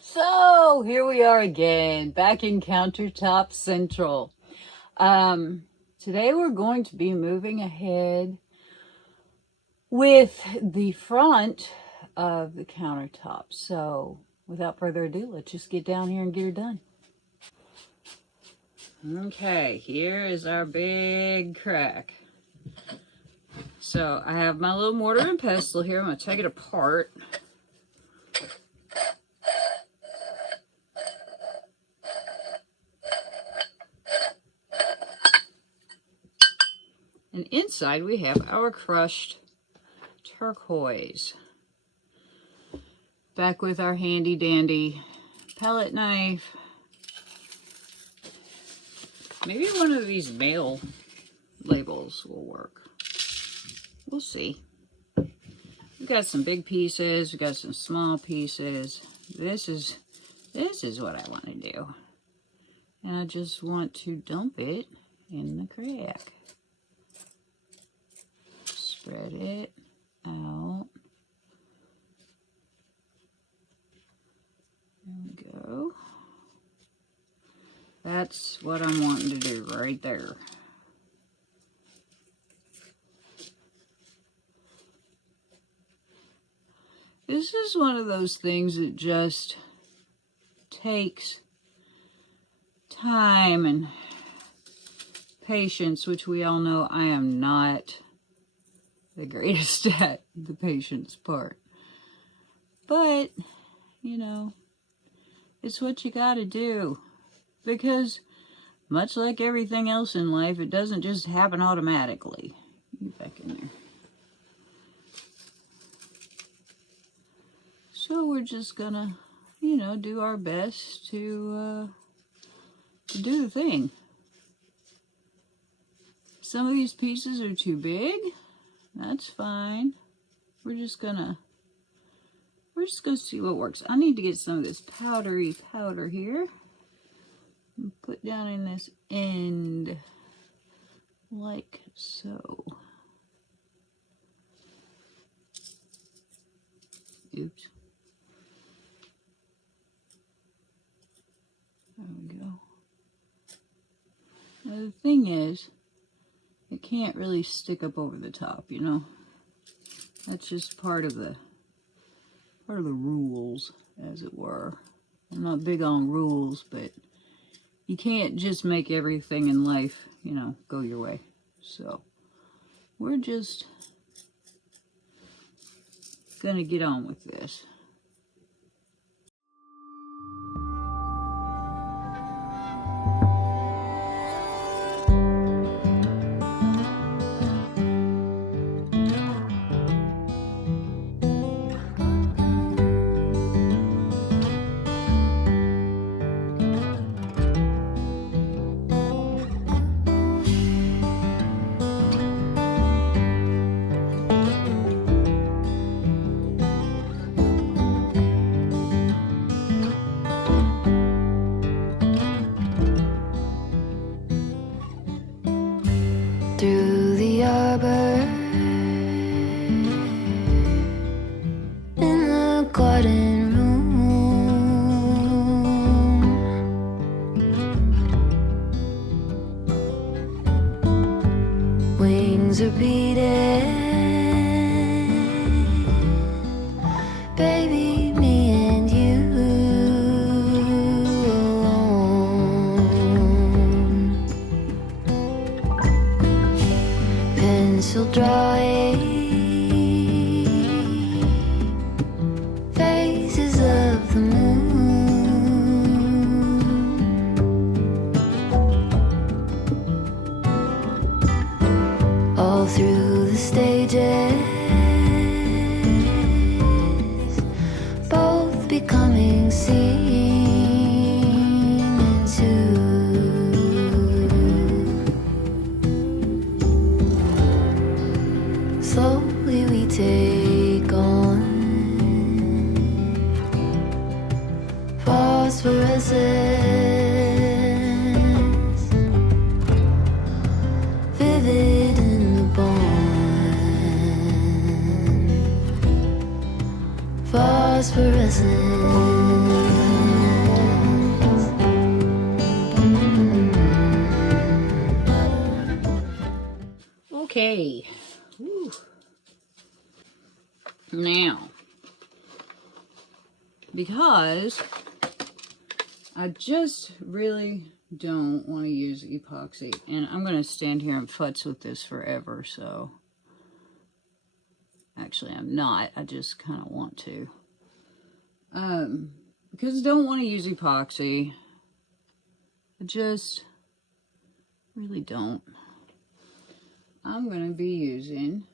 So here we are again, back in Countertop Central. Today we're going to be moving ahead with the front of the countertop. So without further ado, let's just get down here and get her done. Okay, here is our big crack. So I have my little mortar and pestle here. I'm going to take it apart. And inside we have our crushed turquoise. Back with our handy dandy palette knife. Maybe one of these mail labels will work. We'll see. We've got some big pieces, we've got some small pieces. This is what I want to do. And I just want to dump it in the crack. Spread it out. There we go. That's what I'm wanting to do right there. This is one of those things that just takes time and patience, which we all know I am not the greatest at, the patience part. But, you know, it's what you gotta do. Because, much like everything else in life, it doesn't just happen automatically. Get back in there. So we're just gonna, you know, do our best to do the thing. Some of these pieces are too big. That's fine. We're just gonna see what works. I need to get some of this powdery powder here and put down in this end like so. Oops. There we go. Now the thing is, it can't really stick up over the top, you know. That's just part of the rules, as it were. I'm not big on rules, but you can't just make everything in life, you know, go your way. So we're just gonna get on with this. Through the arbor, in the garden room, wings are beating, baby, me and you alone. Pencil drawing phases of the moon, all through the stages, both becoming seen into. Slowly we take on phosphorescence, vivid in the bone, phosphorescence. Now, because I just really don't want to use epoxy, and I'm going to stand here and futz with this forever, so actually I'm not, I just kind of want to. Because I don't want to use epoxy, I just really don't. I'm going to be using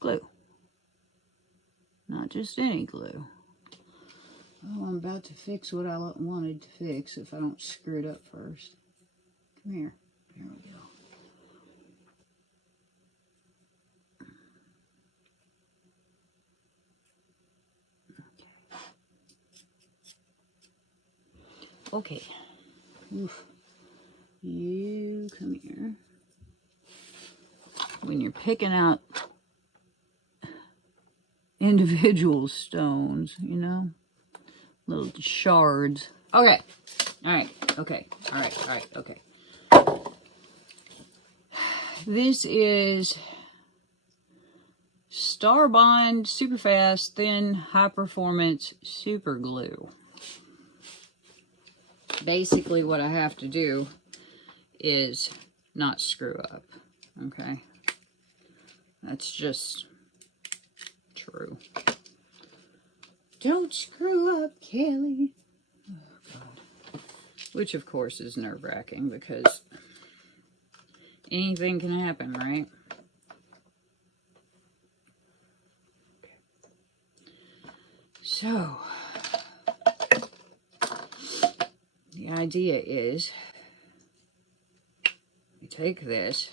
glue. Not just any glue. Oh, I'm about to fix what I wanted to fix if I don't screw it up first. Come here. There we go. Okay. Oof. You come here. When you're picking out individual stones, you know, little shards. Okay. All right. Okay. All right. All right. Okay. This is Star Bond super fast, thin, high performance super glue. Basically what I have to do is not screw up, okay? That's just true. Don't screw up, Kelly. Oh, God. Which, of course, is nerve-wracking because anything can happen, right? Okay. So, the idea is you take this.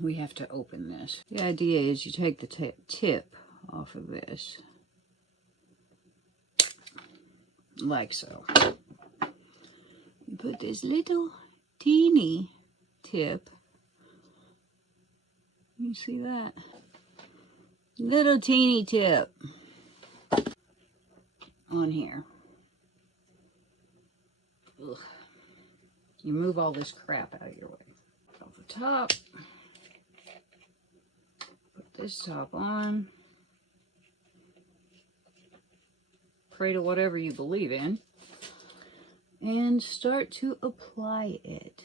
We have to open this. The idea is you take the tip off of this, like so. You put this little teeny tip, you see that? Little teeny tip on here. Ugh. You move all this crap out of your way. Off the top. This top on. Pray to whatever you believe in. And start to apply it.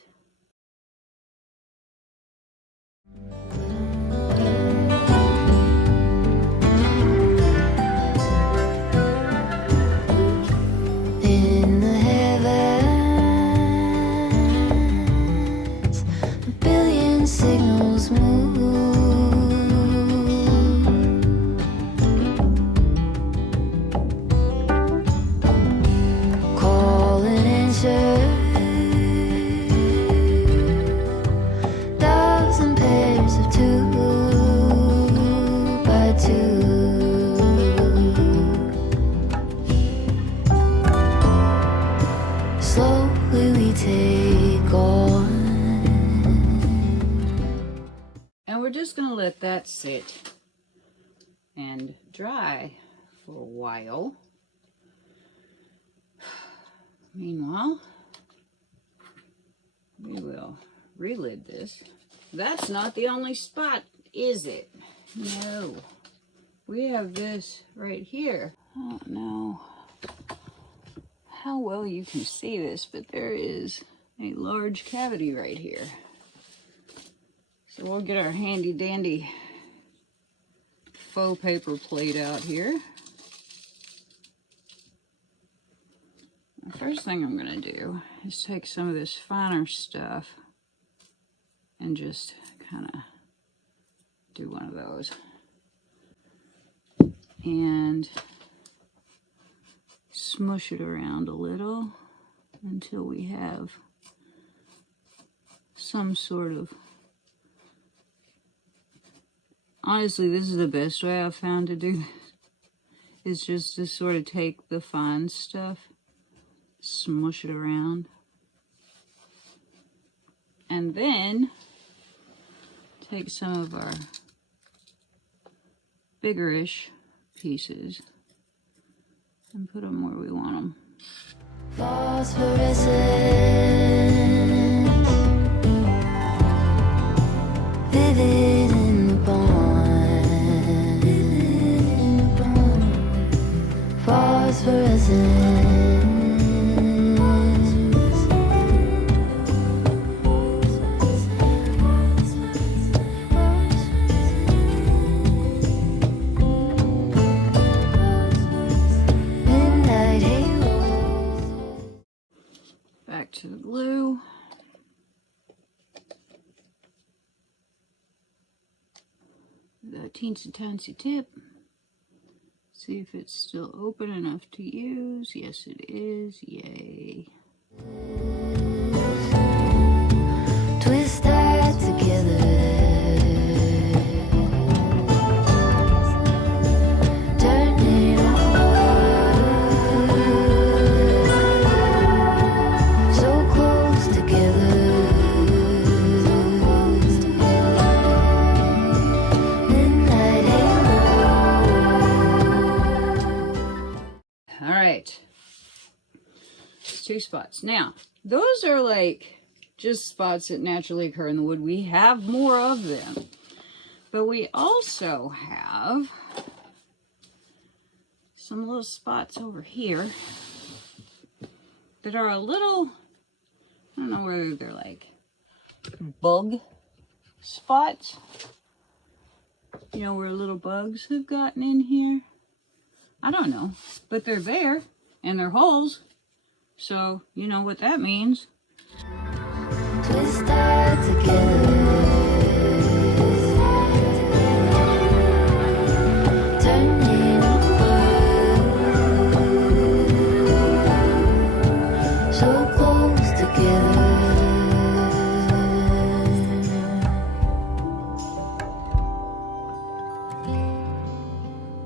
In the heavens, a billion signals move. Dozen pairs of 2 by 2. Slowly we take on. And we're just going to let that sit and dry for a while. Meanwhile, we will relid this. That's not the only spot, is it? No. We have this right here. I don't know how well you can see this, but there is a large cavity right here. So we'll get our handy dandy faux paper plate out here. The first thing I'm going to do is take some of this finer stuff and just kind of do one of those. And smush it around a little until we have some sort of... Honestly, this is the best way I've found to do this. Is just to sort of take the fine stuff, smush it around, and then take some of our bigger-ish pieces and put them where we want them. Phosphorescence, vivid in the bone. phosphorescence. Midnight halo. Back to the glue. The teensy tiny tip. See if it's still open enough to use. Yes, it is. Yay. Twist that together. Turn it on. So close together. Midnight All right. It's 2 spots. Now, those are like just spots that naturally occur in the wood. We have more of them. But we also have some little spots over here that are a little, I don't know whether they're like bug spots. You know, where little bugs have gotten in here. I don't know, but they're there and they're holes. So, you know what that means. twist that together. Turn it over. So close together.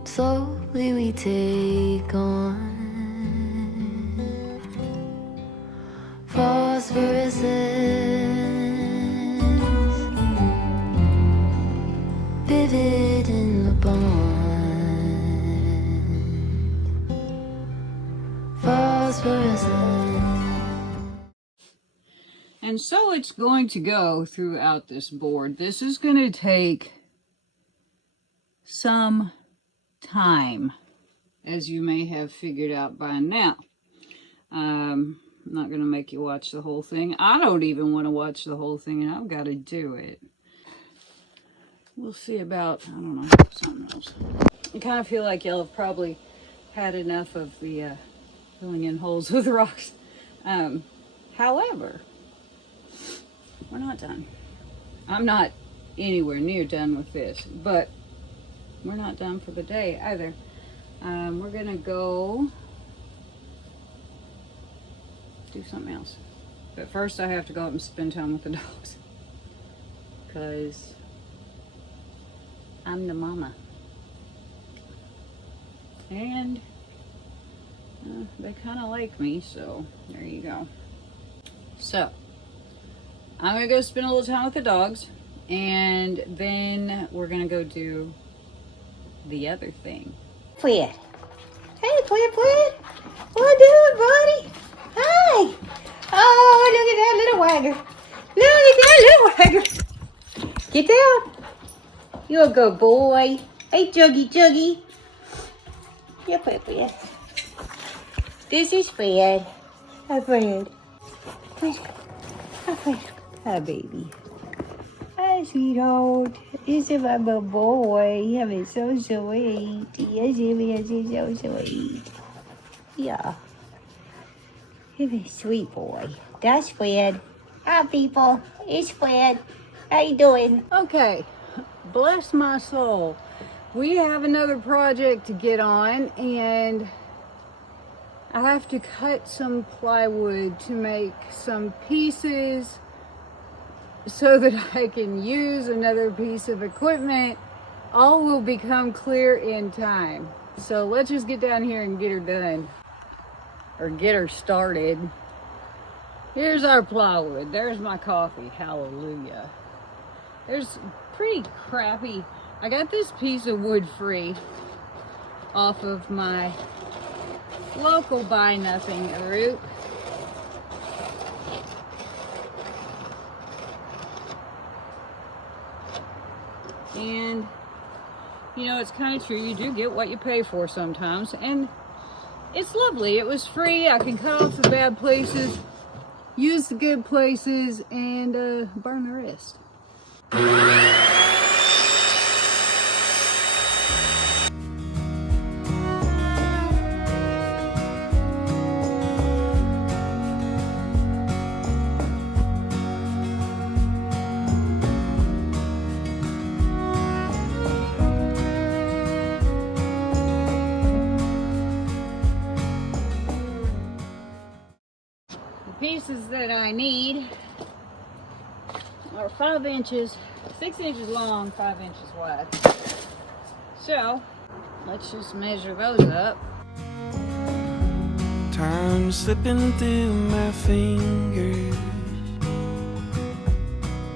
Slowly we take on phosphorescence, vivid in the bond. Phosphorescence. And so it's going to go throughout this board. This is going to take some time, as you may have figured out by now. I'm not going to make you watch the whole thing. I don't even want to watch the whole thing, and I've got to do it. We'll see about, I don't know, something else. I kind of feel like y'all have probably had enough of the filling in holes with rocks. However, we're not done. I'm not anywhere near done with this, but we're not done for the day either. We're going to go do something else. But first I have to go out and spend time with the dogs. Because I'm the mama. And they kind of like me, so there you go. So, I'm going to go spend a little time with the dogs. And then we're going to go do the other thing. Fred. Hey, Fred. What you doing, buddy? Hi. Oh, look at that little wagger. Look at that little wagger. Get down. You're a good boy. Hey, Juggy. Yeah, Fred. This is Fred. Hi, Fred. Hi, baby. Hi, sweetheart. This is my little boy. He's so sweet. Yes, he is so sweet. Yeah. He's a sweet boy. That's Fred. Hi, people. It's Fred. How you doing? Okay, bless my soul. We have another project to get on, and I have to cut some plywood to make some pieces so that I can use another piece of equipment. All will become clear in time. So let's just get down here and get her done, or get her started. Here's our plywood. There's my coffee. Hallelujah. There's pretty crappy. I got this piece of wood free off of my local Buy Nothing group. And you know, it's kind of true. You do get what you pay for sometimes. And it's lovely. It was free. I can cut off the bad places, use the good places, and burn the rest. Pieces that I need are 5 inches, 6 inches long, 5 inches wide. So let's just measure those up. Time slipping through my fingers.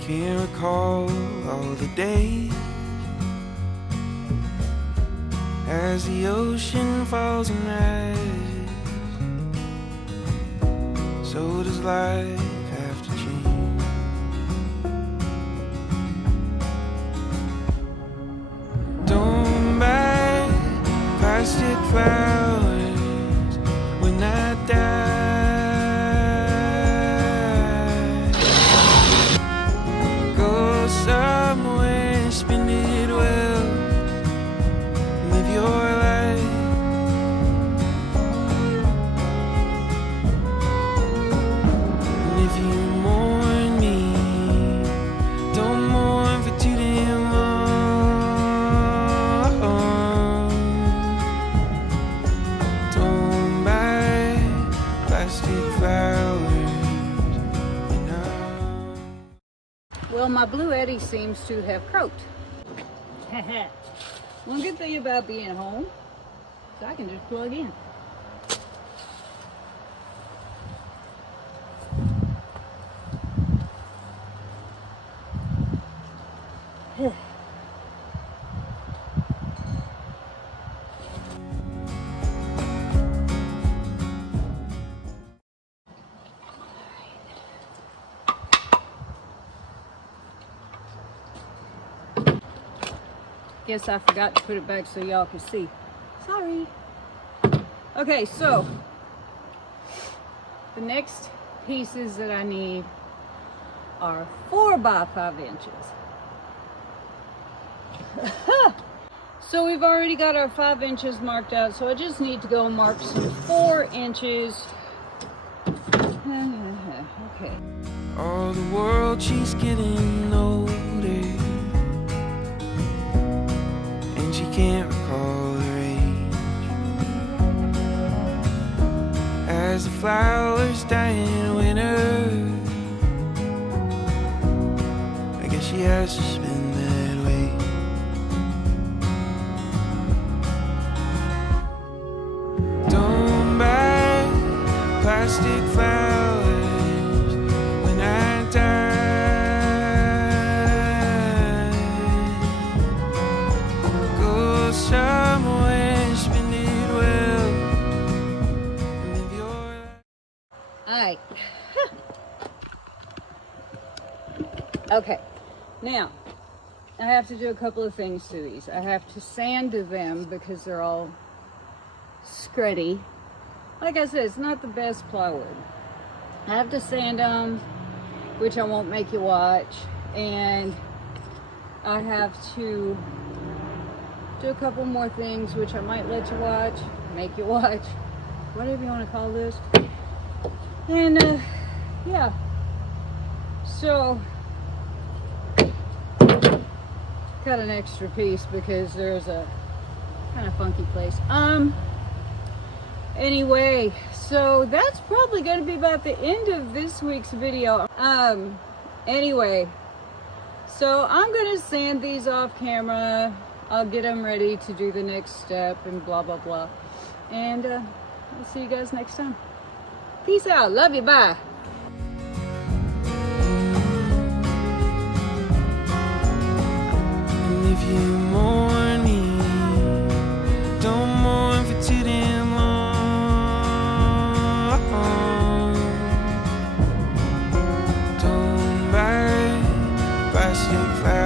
Can't recall all the days as the ocean falls and rises. So does life have to change? Don't buy plastic flowers when I die. Go somewhere, spend it well, live your life. If you mourn me, don't mourn for too damn long. Don't buy plastic flowers. Well, my Blue Eddy seems to have croaked. One good thing about being home is I can just plug in. Guess I forgot to put it back so y'all can see. Sorry. Okay, so the next pieces that I need are 4 by 5 inches. So we've already got our 5 inches marked out, so I just need to go mark some 4 inches. Okay. All the world, she's getting older, and she can't recall her age. As the flowers die in winter, I guess she has just been that way. Don't buy plastic flowers when I die. Go somewhere, spend it well, and live your life. Alright. Okay. Now, I have to do a couple of things to these. I have to sand them because they're all scruddy. Like I said, it's not the best plywood. I have to sand them, which I won't make you watch, and I have to do a couple more things, which I might let you watch, make you watch, whatever you want to call this. And yeah, so got an extra piece because there's a kind of funky place. Anyway, so that's probably going to be about the end of this week's video. Anyway, so I'm going to sand these off camera. I'll get them ready to do the next step and blah blah blah, and I'll see you guys next time. Peace out. Love you. Bye. And if you mourn me, don't mourn for too damn long. Don't buy plastic flowers.